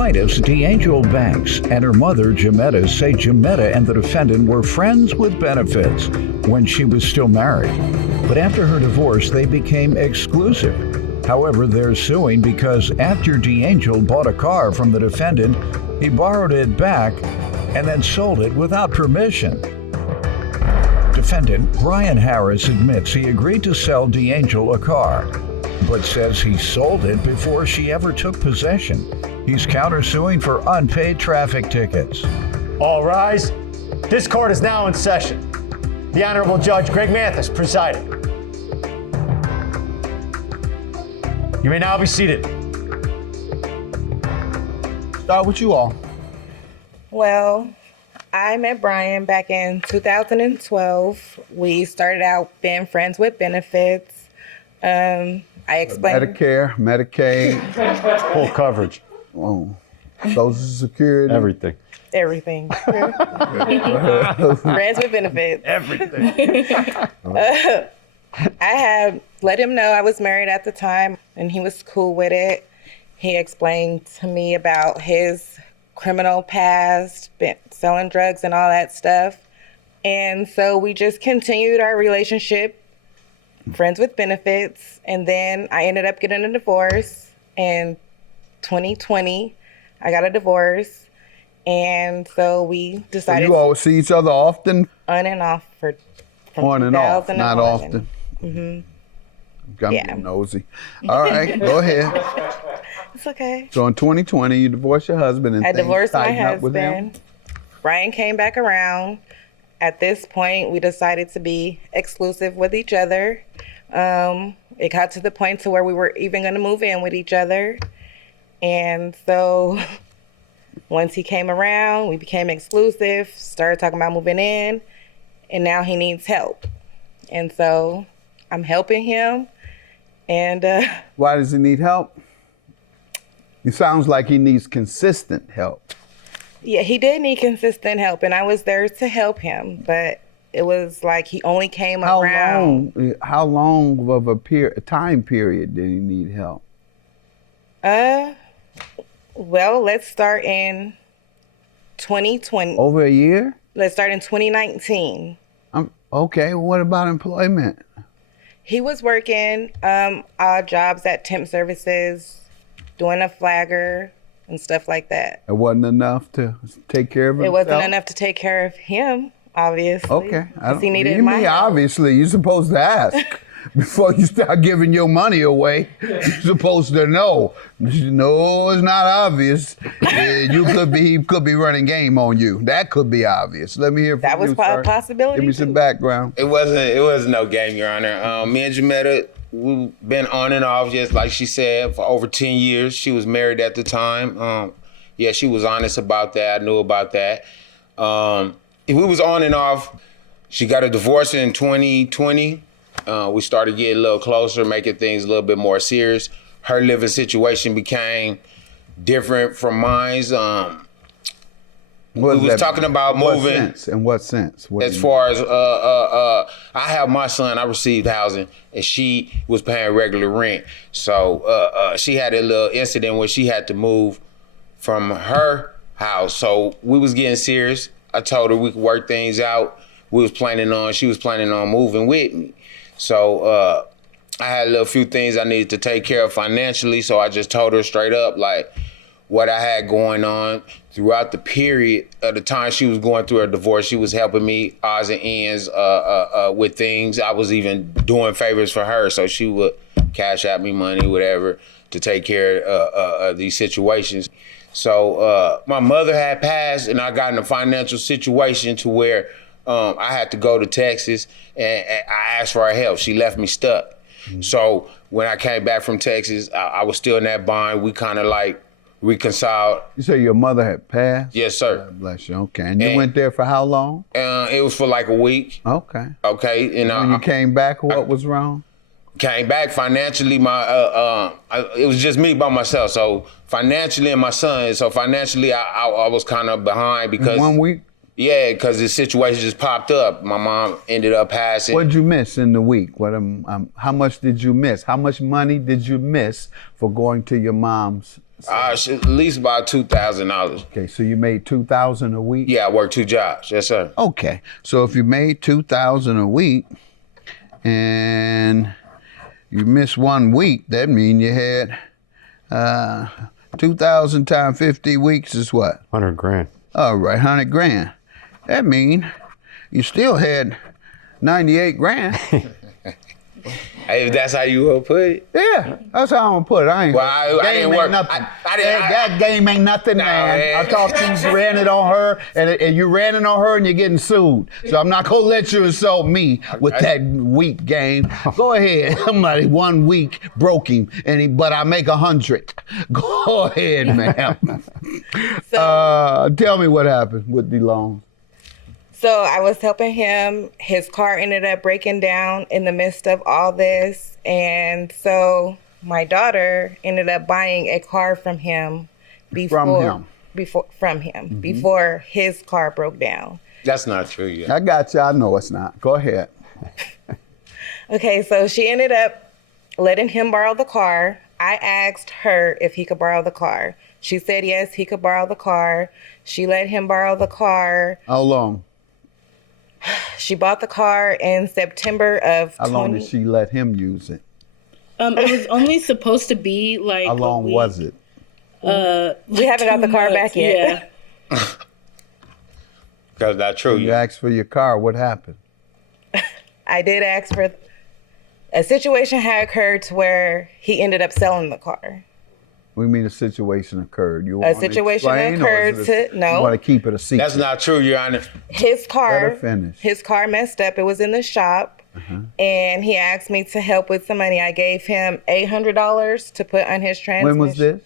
plaintiffs, D'Angel Banks and her mother, Jametta, say Jametta and the defendant were friends with benefits when she was still married. But after her divorce, they became exclusive. However, they're suing because after D'Angel bought a car from the defendant, he borrowed it back and then sold it without permission. Defendant Brian Harris admits he agreed to sell D'Angel a car, but says he sold it before she ever took possession. He's countersuing for unpaid traffic tickets. All rise. This court is now in session. The Honorable Judge Greg Mathis presiding. You may now be seated. Start with you all. Well, I met Brian back in 2012. We started out being friends with benefits. I explained Medicare, Medicaid, Full coverage. oh, Social Security. Everything. everything. Friends with benefits. Everything. I had let him know I was married at the time, and he was cool with it. He explained to me about his criminal past, selling drugs and all that stuff. And so we just continued our relationship, friends with benefits. And then I ended up getting a divorce in 2020. I got a divorce. And so we decided. You all see each other often? On and off from On and off, not 2011. often. Mm-hmm. I'm Yeah. getting nosy. All right, go ahead. It's okay. So in 2020, you divorced your husband and I things divorced my tightened up with him? husband. Brian came back around. At this point, we decided to be exclusive with each other. It got to the point to where we were even going to move in with each other. And so once he came around, we became exclusive, started talking about moving in, and now he needs help. And so I'm helping him. And Why does he need help? It sounds like he needs consistent help. yeah, he did need consistent help, and I was there to help him, but it was like he only came around. How long of a time period did he need help? Well, let's start in 2020. Over a year? Let's start in 2019. Okay, what about employment? He was working odd jobs at temp services, doing a flagger and stuff like that. It wasn't enough to take care of himself? It wasn't enough to take care of him, obviously. Okay. He needed you my mean, help. obviously, you're supposed to ask. Before you start giving your money away, you're supposed to know. No, it's not obvious. He could be running game on you. That could be obvious. Let me hear from That was you, sir. a possibility. Give me some too. background. It wasn't no game, Your Honor. Me and Jametta, we've been on and off, just like she said, for over 10 years. She was married at the time. Yeah, she was honest about that. I knew about that. We was on and off. She got a divorce in 2020. We started getting a little closer, making things a little bit more serious. Her living situation became different from mine. We was talking about moving. In what sense? As far as I have my son, I received housing, and she was paying regular rent. So she had a little incident where she had to move from her house. So we was getting serious. I told her we could work things out. She was planning on moving with me. So I had a little few things I needed to take care of financially. So I just told her straight up, like, what I had going on throughout the period of the time she was going through her divorce. She was helping me odds and ends with things. I was even doing favors for her. So she would cash out me money, whatever, to take care of these situations. So my mother had passed, and I got in a financial situation to where I had to go to Texas, and I asked for her help. She left me stuck. Mm-hmm. So when I came back from Texas, I was still in that bind. We kind of like reconciled. You say your mother had passed? Yes, sir. God bless you. Okay. And you went there for how long? It was for like a week. Okay. Okay. And when you came back, what was wrong? Came back financially. It was just me by myself. So financially, and my son. So financially, I was kind of behind because 1 week. Yeah, because the situation just popped up. My mom ended up passing. What did you miss in the week? How much did you miss? How much money did you miss for going to your mom's At least about $2,000. Okay, so you made $2,000 a week? Yeah, I worked 2 jobs. Yes, sir. Okay, so if you made $2,000 a week and you missed 1 week, that means you had 2,000 times 50 weeks is what? 100 grand. All right, 100 grand. That means you still had 98 grand. Hey, if that's how you will put it. Yeah, that's how I'm gonna put it. I ain't. Well, I didn't work. Nothing. I didn't. That game ain't nothing, Nah, man. I talked to you, ran it on her, and you ran it on her, and you're getting sued. So I'm not gonna let you insult me with that week game. Go ahead. Somebody 1 week broke him, but I make 100. Go ahead, ma'am. Tell me what happened with the loan. So I was helping him. His car ended up breaking down in the midst of all this. And so my daughter ended up buying a car from him before his car broke down. That's not true. Yeah. I got you. I know it's not. Go ahead. Okay, so she ended up letting him borrow the car. I asked her if he could borrow the car. She said yes, he could borrow the car. She let him borrow the car. How long? She bought the car in September of How long did she let him use it? It was only supposed to be like. How long was it? We haven't got the car back yet. Yeah. Because that's true. You asked for your car. What happened? I did ask for a situation had occurred to where he ended up selling the car. What do you mean a situation occurred? You A want situation to explain, occurred or is it no. You want to keep it a secret? That's not true, Your Honor. His car, Let her finish. his car messed up. It was in the shop, and he asked me to help with some money. I gave him $800 to put on his transmission. When was this?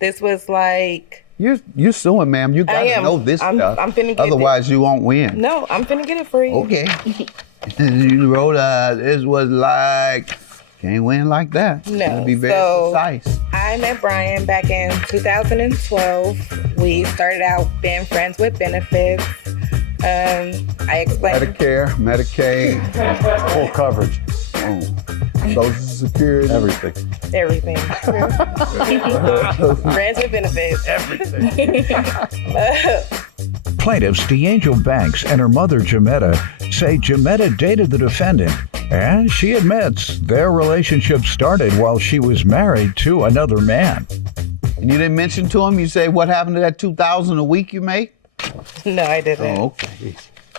This was like. You're suing, ma'am. You got to know this stuff. I'm finna get Otherwise, you won't win. No, I'm finna get it for you. Okay. You wrote this was like, can't win like that. No, Gotta be very so- precise. I met Brian back in 2012. We started out being friends with benefits. I explained. Medicare, Medicaid, Full coverage. Social Security. Everything. Everything. Friends with benefits. Plaintiffs D'Angel Banks and her mother Jametta say Jametta dated the defendant, and she admits their relationship started while she was married to another man. And you didn't mention to him, you say, what happened to that $2,000 a week you make? No, I didn't. Oh, okay.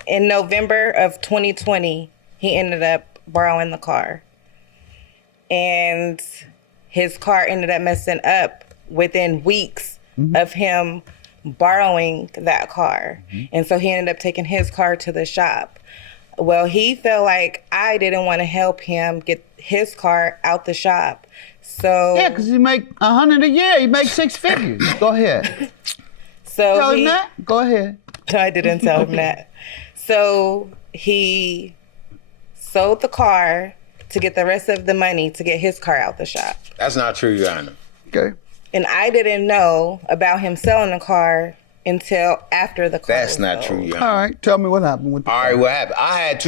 In November of 2020, he ended up borrowing the car. And his car ended up messing up within weeks of him borrowing that car. And so he ended up taking his car to the shop. Well, he felt like I didn't want to help him get his car out the shop. So Yeah, because you make $100 a year. You make 6 figures. Go ahead. Tell him that. Go ahead. I didn't tell him that. So he sold the car to get the rest of the money to get his car out the shop. That's not true, Your Honor. Okay. And I didn't know about him selling the car until after the car That's was not sold. true, Your All Honor. right. Tell me what happened with the All right, what happened? I had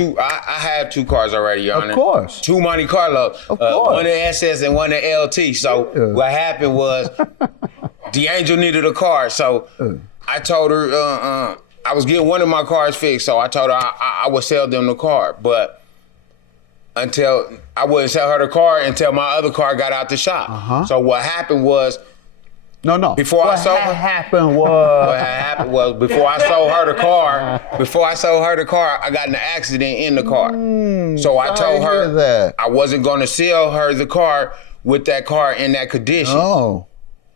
2 cars already, Your Honor. Of course. 2 Monte Carlo. Of course. One in SS and one in LT. So Yeah. what happened was D'Angel needed a car. So I told her I was getting one of my cars fixed. So I told her I would sell them the car. But until I wouldn't sell her the car until my other car got out the shop. So what happened was No. Before I sold her- What happened what was happened was before I sold her the car, I got in an accident in the car. So I sorry told to hear her that. I wasn't going to sell her the car with that car in that condition. oh.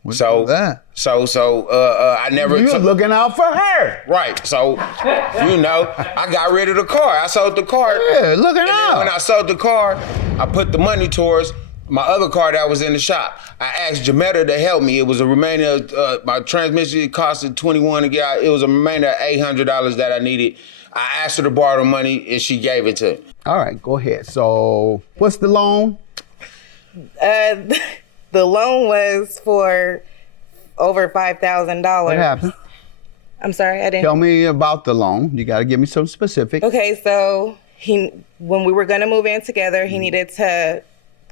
What's So that? I never. You so- was looking out for her. Right. So, I got rid of the car. I sold the car. Yeah, looking And then out. when I sold the car, I put the money towards my other car that was in the shop. I asked Jametta to help me. It was a remainder of my transmission costed $21 to get out. It was a remainder of $800 that I needed. I asked her to borrow the money and she gave it to me. All right, go ahead. So, what's the loan? The loan was for over $5,000. What happened? I'm sorry, I didn't. Tell me about the loan. You got to give me some specifics. Okay, so when we were gonna move in together, he needed to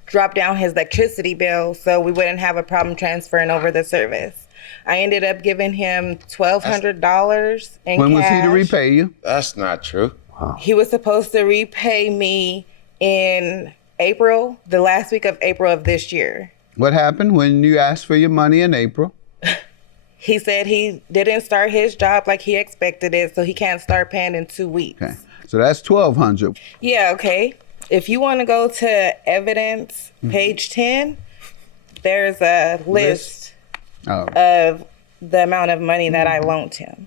drop down his electricity bill so we wouldn't have a problem transferring over the service. I ended up giving him $1,200 in When was he cash. to repay you? That's not true. He was supposed to repay me in April, the last week of April of this year. What happened when you asked for your money in April? He said he didn't start his job like he expected it, so he can't start paying in 2 weeks. Okay, so that's $1,200. Yeah, okay. If you want to go to evidence, page 10, there's a list Oh. of the amount of money that I loaned him.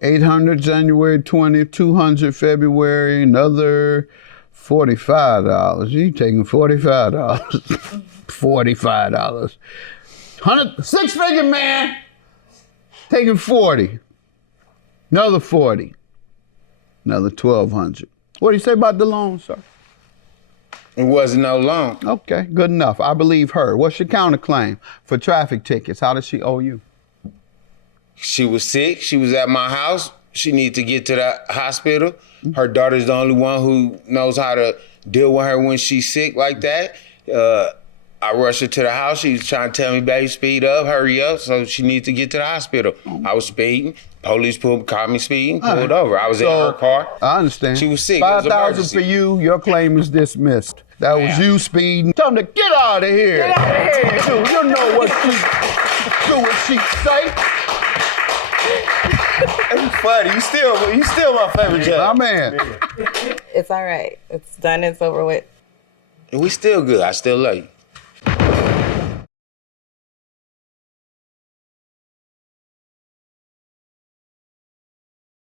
800 January 20, 200 February, another $45. You taking $45. $45. 100, six-figure man, taking 40. Another 40. Another 1,200. What do you say about the loan, sir? It wasn't no loan. Okay, good enough. I believe her. What's your counterclaim for traffic tickets? How does she owe you? She was sick. She was at my house. She needed to get to the hospital. Her daughter's the only one who knows how to deal with her when she's sick like that. I rushed her to the house. She was trying to tell me, baby, speed up, hurry up. So she needed to get to the hospital. I was speeding. Police caught me speeding, pulled over. I was in her car. I understand. She was sick. It was $5,000 for emergency. you. Your claim is dismissed. That was you speeding. Tell them to get out of here. Get out of here. You know what she say. It's funny. You still my favorite judge. My man. It's all right. It's done. It's over with. And we still good. I still love you.